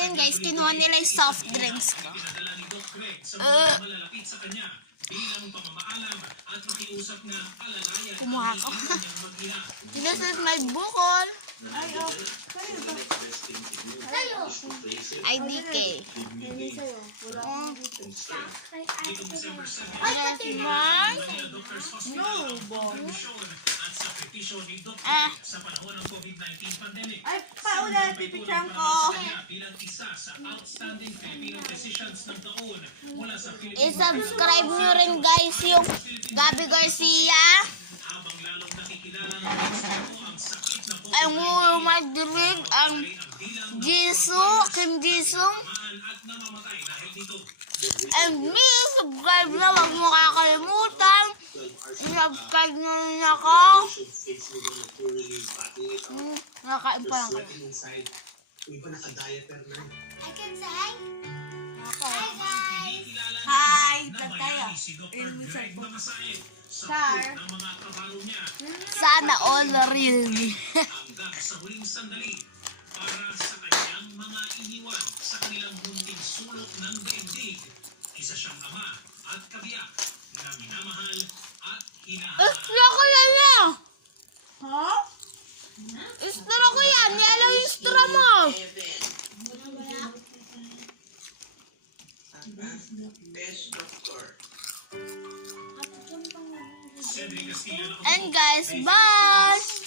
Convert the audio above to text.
Ayan guys, kinuha nila yung soft drinks ko. Kumuha ko. This is my bukol. IDK. Sa panahon ng COVID-19 pandemic. Ay, paula, pipichan ko. Bilang isa sa outstanding Filipino physicians ng taon mula sa Philippines. I-subscribe nyo rin guys yung Gabi Garcia. Habang lalong nakikilala ng eksperto ang sakit na Ang Muro Madrid, ang Kim Jisoo. at namamatay dahil dito. And me, subscribe na, huwag mo kakalimutan. Subscribe nyo rin ako. Nakakain pa lang ako. I can say hi guys. Hi, tayo. Si Dr. Greg Mamasae sa ng mga kabaro niya Sana all really. hanggang sa huling sandali para sa kanyang mga iniwan sa kanilang munting sulok ng daigdig. Isa siyang ama at kabiyak na minamahal at hinahangaan. Istra ko yan eh. Ha? Istra ko yan. Yellow yung istra mo. Cedric Castillo na And guys, bye!